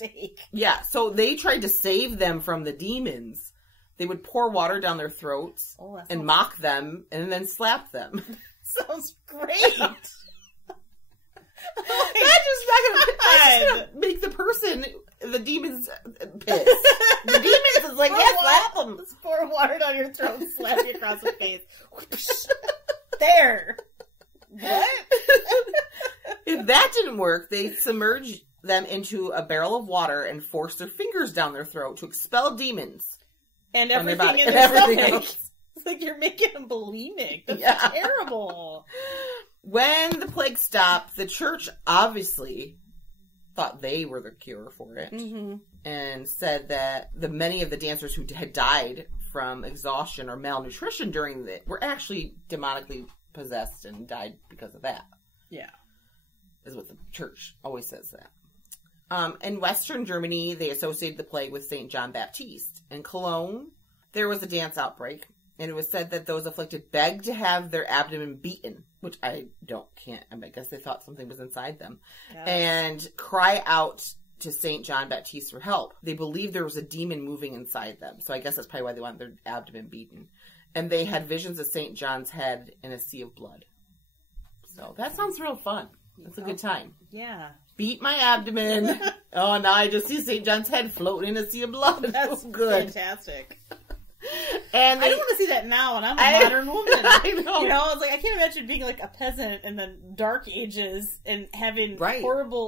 mistake. Yeah, so they tried to save them from the demons. They would pour water down their throats and mock them and then slap them. Sounds great. That's just gonna make the person, the demons, pissed. The demons is like, yeah, slap them. Just pour water down your throat and slap you across the face. There. What? If that didn't work, they submerged them into a barrel of water and forced their fingers down their throat to expel demons. And everything in their stomach. It's like you're making them bulimic. That's terrible. When the plague stopped, the church obviously thought they were the cure for it, and said that many of the dancers who had died from exhaustion or malnutrition during were actually demonically possessed and died because of that. Yeah. Is what the church always says that. In Western Germany, they associated the plague with St. John Baptiste. In Cologne, there was a dance outbreak, and it was said that those afflicted begged to have their abdomen beaten, which I guess they thought something was inside them, and cry out to St. John Baptiste for help. They believed there was a demon moving inside them, so I guess that's probably why they wanted their abdomen beaten. And they had visions of St. John's head in a sea of blood. So that sounds real fun. It's a good time. Yeah. Beat my abdomen. Oh, now I just see St. John's head floating in a sea of blood. That's good. Fantastic. And I don't want to see that now, and I'm a modern woman. I know. You know, I was like, I can't imagine being like a peasant in the Dark Ages and having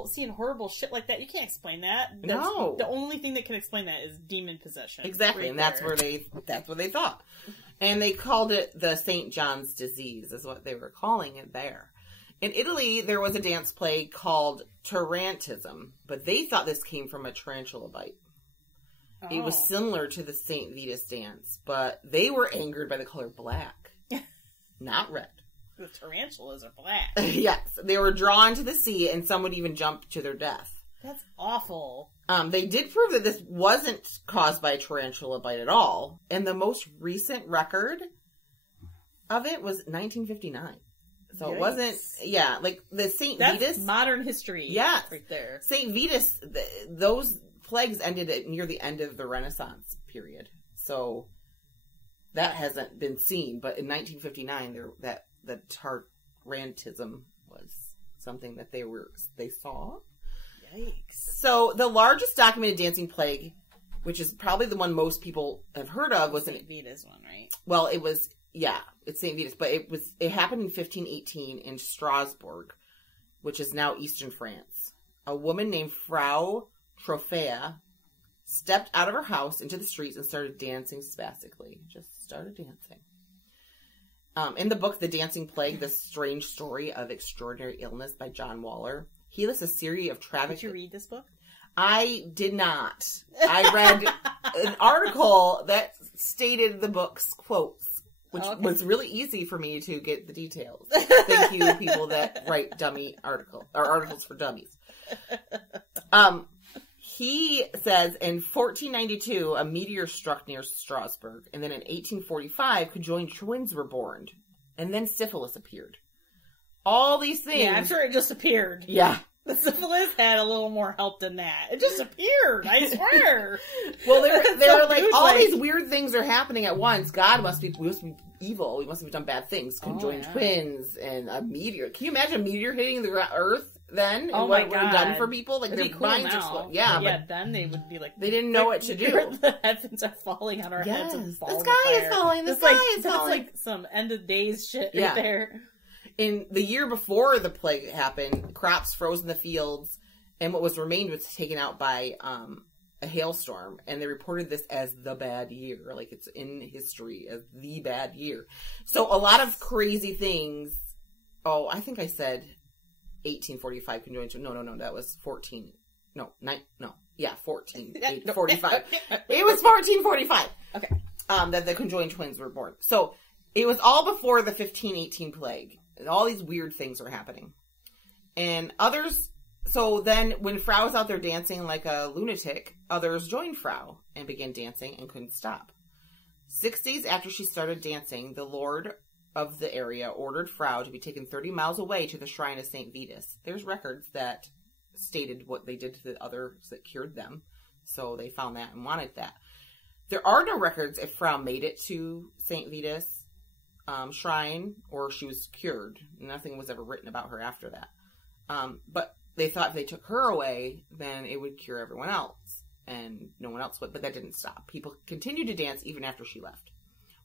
seeing horrible shit like that. You can't explain that. No. The only thing that can explain that is demon possession. Exactly, and that's what they thought. And they called it the St. John's disease, is what they were calling it there. In Italy, there was a dance plague called tarantism, but they thought this came from a tarantula bite. Oh. It was similar to the St. Vitus dance, but they were angered by the color black, not red. The tarantulas are black. Yes, they were drawn to the sea, and some would even jump to their death. That's awful. They did prove that this wasn't caused by a tarantula bite at all, and the most recent record of it was 1959. So Yikes. It wasn't, like the St. Vitus. Modern history. Yeah. Right there. St. Vitus, those plagues ended at near the end of the Renaissance period. So that hasn't been seen. But in 1959, the tarantism was something that they saw. Yikes. So the largest documented dancing plague, which is probably the one most people have heard of, was St. Vitus one, right? Well, it was. Yeah, it's St. Vitus, but it happened in 1518 in Strasbourg, which is now eastern France. A woman named Frau Trophea stepped out of her house into the streets and started dancing spastically. Just started dancing. In the book, The Dancing Plague, The Strange Story of Extraordinary Illness by John Waller, he lists a series of tragic... Did you read this book? I did not. I read an article that stated the book's quotes. Which was really easy for me to get the details. Thank you, people that write articles for dummies. He says in 1492, a meteor struck near Strasbourg, and then in 1845, conjoined twins were born, and then syphilis appeared. All these things. Yeah, I'm sure it just appeared. Yeah. The syphilis had a little more help than that. It just appeared, I swear. Well, they're like, all these weird things are happening at once. God must be evil. We must have done bad things. Conjoined twins and a meteor. Can you imagine a meteor hitting the Earth then? And what it would have done for people? Like, their minds explode. Yeah, but then they would be like... They didn't know what to do. The heavens are falling on our heads and falling the sky is falling. The sky is falling. That's like some end of days shit right there. In the year before the plague happened, crops froze in the fields, and what was remained was taken out by a hailstorm, and they reported this as the bad year. Like, it's in history as the bad year. So a lot of crazy things. Oh, I think I said 1845 conjoined. No, that was 14. No, 1445. It was 1445. Okay. That the conjoined twins were born. So it was all before the 1518 plague. All these weird things were happening. And others... So then, when Frau was out there dancing like a lunatic, others joined Frau and began dancing and couldn't stop. 6 days after she started dancing, the lord of the area ordered Frau to be taken 30 miles away to the shrine of St. Vitus. There's records that stated what they did to the others that cured them. So they found that and wanted that. There are no records if Frau made it to St. Vitus shrine or she was cured. Nothing was ever written about her after that. But they thought if they took her away, then it would cure everyone else. And no one else would. But that didn't stop. People continued to dance even after she left.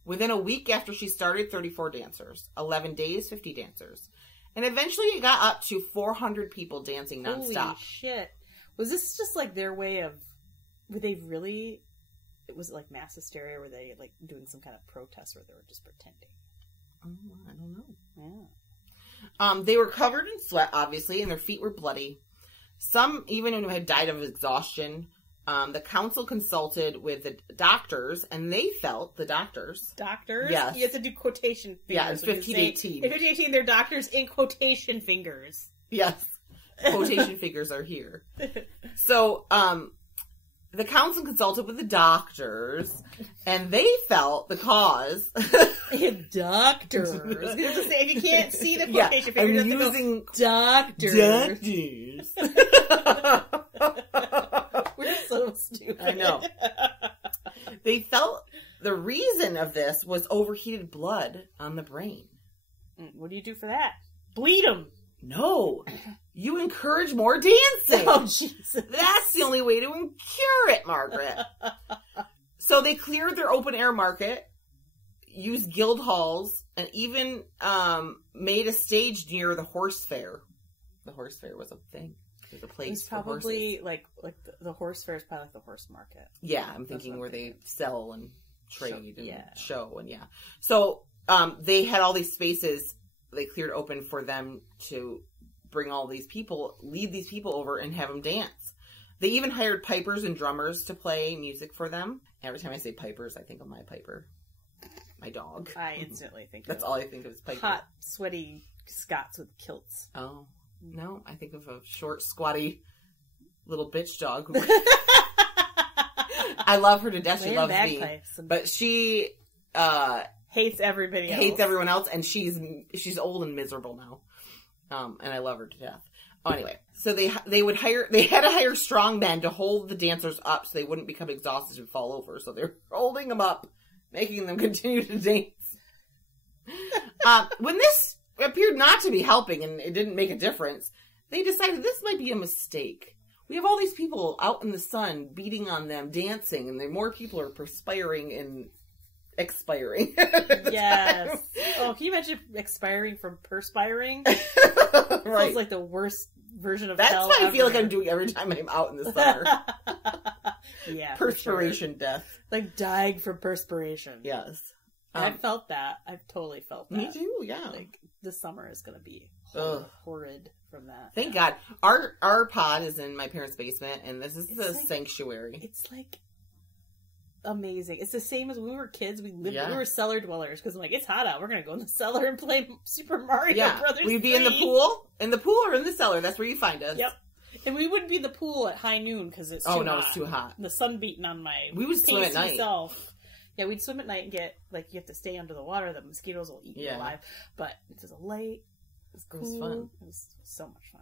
Within a week after she started, 34 dancers. 11 days, 50 dancers. And eventually it got up to 400 people dancing nonstop. Holy shit. Was this just like their way of... Were they really... Was it like mass hysteria? Were they like doing some kind of protest where they were just pretending? Oh, I don't know. Yeah. They were covered in sweat, obviously, and their feet were bloody. Some even had died of exhaustion. The council consulted with the doctors, and they felt, the doctors... Doctors? Yes. You have to do quotation fingers. Yeah, it's 1518. In 1518, they're doctors in quotation fingers. Yes. Quotation fingers are here. So, the council consulted with the doctors, and they felt the cause... Doctors. You have to say, if you can't see the quotation fingers, I'm using... Doctors. We're so stupid. I know. They felt the reason of this was overheated blood on the brain. What do you do for that? Bleed them. No. You encourage more dancing. Oh, Jesus. That's the only way to cure it, Margaret. So they cleared their open air market, used guild halls, and even made a stage near the horse fair. The horse fair was a thing. There's a place it's probably like the horse fair is probably like the horse market. Yeah, I'm thinking where they sell and trade and show and So they had all these spaces they cleared open for them to bring all these people, lead these people over and have them dance. They even hired pipers and drummers to play music for them. Every time I say pipers, I think of my Piper, my dog. I instantly think that's all I think of is Piper. Hot, sweaty Scots with kilts. Oh. No, I think of a short, squatty little bitch dog. I love her to death. She loves me. But she hates everybody else. Hates everyone else, and she's old and miserable now. And I love her to death. Oh, anyway, so they had to hire strong men to hold the dancers up so they wouldn't become exhausted and fall over. So they're holding them up, making them continue to dance. When this appeared not to be helping and it didn't make a difference, they decided this might be a mistake. We have all these people out in the sun beating on them, dancing, and more people are perspiring and expiring. Yes. Oh, can you imagine expiring from perspiring? Right. Sounds like the worst version of That's hell what I ever. feel like I'm doing every time I'm out in the summer. Yeah. Perspiration death. Like dying from perspiration. Yes. I felt that. I've totally felt that. Me too, yeah. Like, this summer is going to be horrid from that. Thank God. Our pod is in my parents' basement, and this is the sanctuary. It's like amazing. It's the same as when we were kids. We were cellar dwellers because I'm like, it's hot out. We're going to go in the cellar and play Super Mario Brothers. We'd be in the pool or in the cellar. That's where you find us. Yep. And we wouldn't be in the pool at high noon because it's too hot. It's too hot. The sun beating on my We would swim at night. Self. Yeah, we'd swim at night and get, like, you have to stay under the water. The mosquitoes will eat you alive. But it was light. It was cool. It was fun. It was so much fun.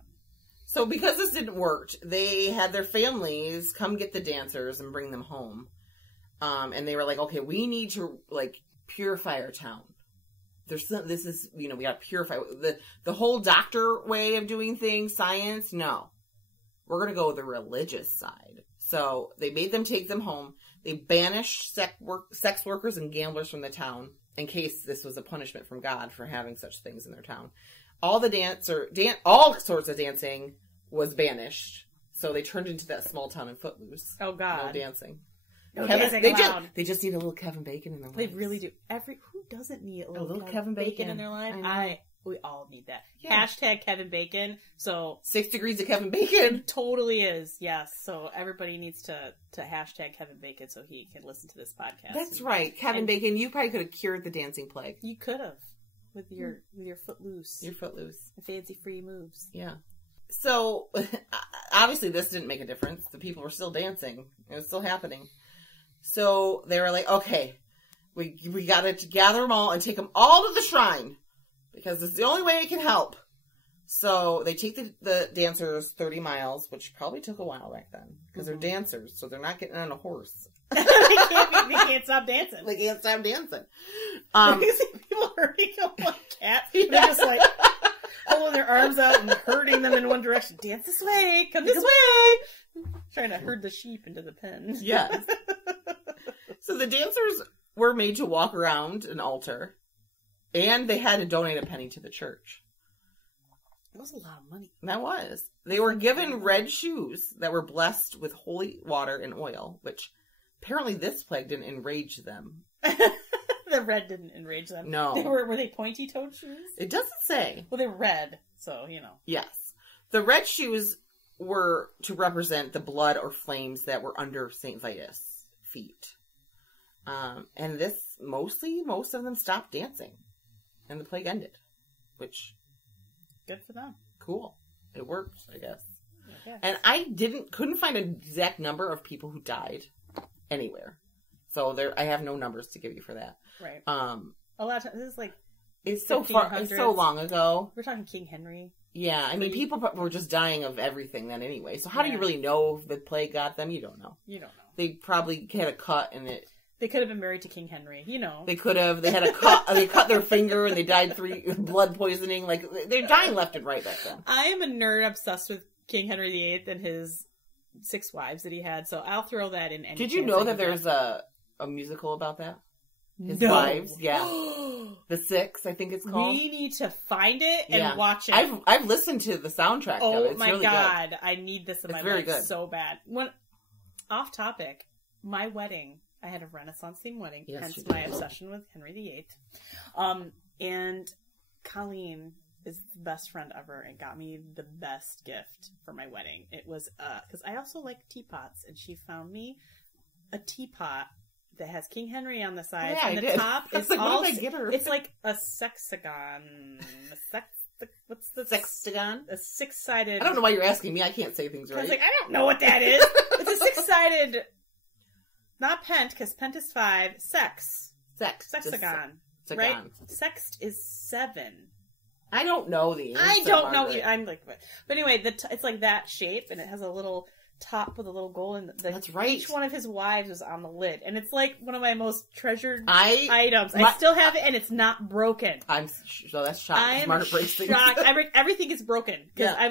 So because this didn't work, they had their families come get the dancers and bring them home. And they were like, okay, we need to, like, purify our town. We got to purify. The whole doctor way of doing things, science, no. We're going to go the religious side. So they made them take them home. They banished sex workers and gamblers from the town in case this was a punishment from God for having such things in their town. All sorts of dancing was banished. So they turned into that small town in Footloose. Oh, God. No dancing. They just need a little Kevin Bacon in their lives. They really do. Who doesn't need a little Kevin Bacon in their life? We all need that. Yeah. Hashtag Kevin Bacon. So 6 degrees of Kevin Bacon. It totally is. Yes. So everybody needs to hashtag Kevin Bacon so he can listen to this podcast. That's right. Kevin Bacon, you probably could have cured the dancing plague. You could have. With your Footloose. Your Footloose. Fancy free moves. Yeah. So obviously this didn't make a difference. The people were still dancing. It was still happening. So they were like, okay, we got to gather them all and take them all to the shrine. Because it's the only way it can help. So they take the dancers 30 miles, which probably took a while back then, because they're dancers, so they're not getting on a horse. they can't stop dancing. They can't stop dancing. You see people herding them like cats. Yeah. They're just like holding their arms out and herding them in one direction. Dance this way, come this way. Trying to herd the sheep into the pen. Yes. So the dancers were made to walk around an altar, and they had to donate a penny to the church. That was a lot of money. That was. They were given red shoes that were blessed with holy water and oil, which apparently this plague didn't enrage them. The red didn't enrage them. No. Were they pointy-toed shoes? It doesn't say. Well, they were red, so, Yes. The red shoes were to represent the blood or flames that were under St Vitus' feet. And most of them stopped dancing. And the plague ended. Which... good for them. Cool. It worked, I guess. Okay. And I couldn't find an exact number of people who died anywhere. So I have no numbers to give you for that. Right. A lot of times, this is like... It's so far, it's so long ago. We're talking King Henry. Yeah, I mean, people were just dying of everything then anyway. So how do you really know if the plague got them? You don't know. You don't know. They probably had a cut and it... They could have been married to King Henry, They could have. They had a cut. They cut their finger and they died blood poisoning. Like, they're dying left and right back then. I am a nerd obsessed with King Henry VIII and his 6 wives that he had, so I'll throw that in. Did you know that there's a musical about that? His wives, yeah. The 6, I think it's called. We need to find it and watch it. I've listened to the soundtrack. Oh though. It's my really god, good. I need this in my very life good. so bad. Off topic, my wedding. I had a Renaissance themed wedding, hence my obsession with Henry VIII. And Colleen is the best friend ever and got me the best gift for my wedding. It was because I also like teapots, and she found me a teapot that has King Henry on the side, and the top is all. It's like a sexagon. What's the sextagon? A 6-sided. I don't know why you're asking me. I can't say things right. I was like, I don't know what that is. It's a 6-sided. Not pent, because pent is 5. Sexagon. Right? Sext is 7. I don't know the answer. I don't know. I'm like, but anyway, it's like that shape, and it has a little top with a little gold. And that's right. Each one of his wives was on the lid, and it's like one of my most treasured items. I still have it, and it's not broken. So that's shocked. I am shocked. Everything is broken because I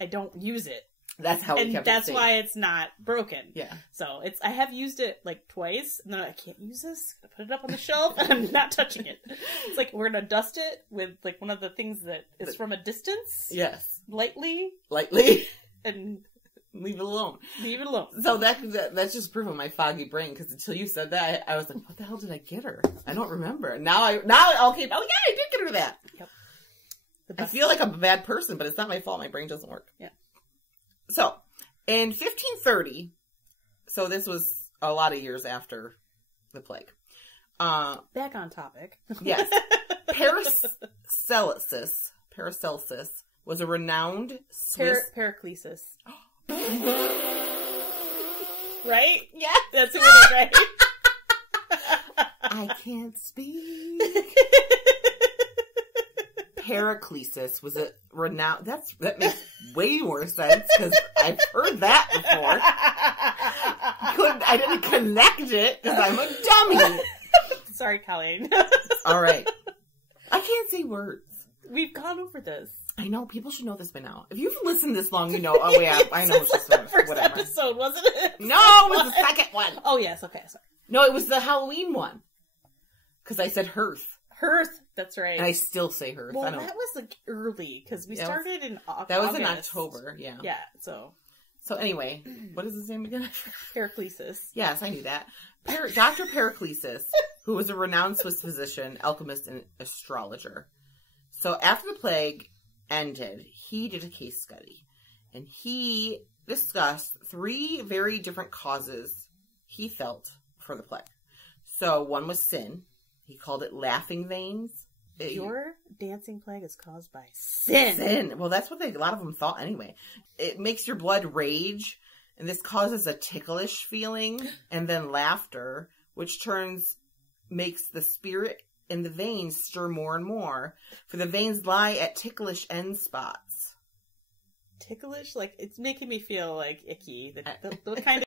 I don't use it. That's how we kept it safe. Why it's not broken. Yeah. So I have used it like twice, and then I can't use this. I'm gonna put it up on the shelf, and I'm not touching it. It's like we're gonna dust it with like one of the things that is from a distance. Yes. Lightly. And leave it alone. Leave it alone. So that's just proof of my foggy brain, because until you said that, I was like, what the hell did I get her? I don't remember. Now okay. Oh yeah, I did get her that. Yep. I feel like I'm a bad person, but it's not my fault. My brain doesn't work. Yeah. So, in 1530, so this was a lot of years after the plague. Back on topic. Yes. Paracelsus was a renowned Swiss... Paraclesis. Right? Yeah, that's who it is, right? I can't speak. Paraclesis was a renowned... That makes way more sense, because I've heard that before. I didn't connect it, because I'm a dummy. Sorry, Colleen. All right. I can't say words. We've gone over this. I know. People should know this by now. If you've listened this long, you know. Oh, yeah. I know this one. First episode, wasn't it? No, it was the second one. Oh, yes. Okay, sorry. No, it was the Halloween one. Because I said hearth. Hearth, that's right. And I still say hearth. Well, that was like early, because we started in August. That was in October, yeah. Yeah, so anyway, what is his name again? Paraclesis. Yes, I knew that. Dr. Paraclesis, who was a renowned Swiss physician, alchemist, and astrologer. So after the plague ended, he did a case study. And he discussed 3 very different causes he felt for the plague. So one was sin. He called it laughing veins. Your dancing plague is caused by sin. Well, that's what a lot of them thought anyway. It makes your blood rage, and this causes a ticklish feeling, and then laughter, which makes the spirit in the veins stir more and more, for the veins lie at ticklish end spots. Ticklish? Like, it's making me feel, like, icky. The kind